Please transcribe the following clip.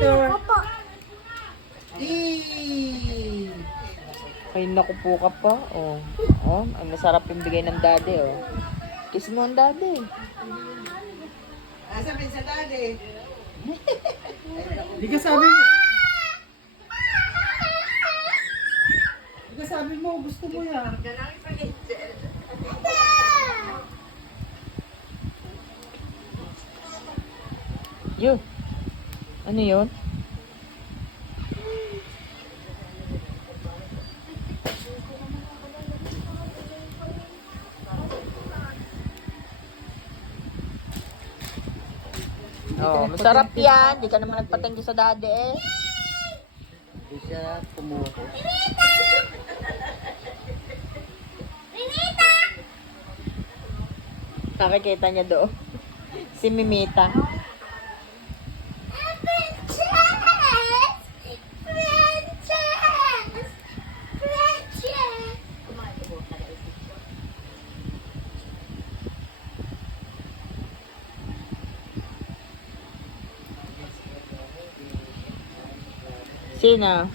Victor. Opo. Ay, naku po ka pa. Oh. Oh, ang masarap yung bigay ng daddy, oh. Kiss mo ang daddy. Sabi sa daddy. Di ka sabi mo. Di ka sabi mo, gusto mo yan. Yun. Ano yun? Oh, masarap yan. Di ka naman nagpatengki sa daddy eh. Hindi siya pumuko. Nakikita niya doon. Si Mimita. Sino?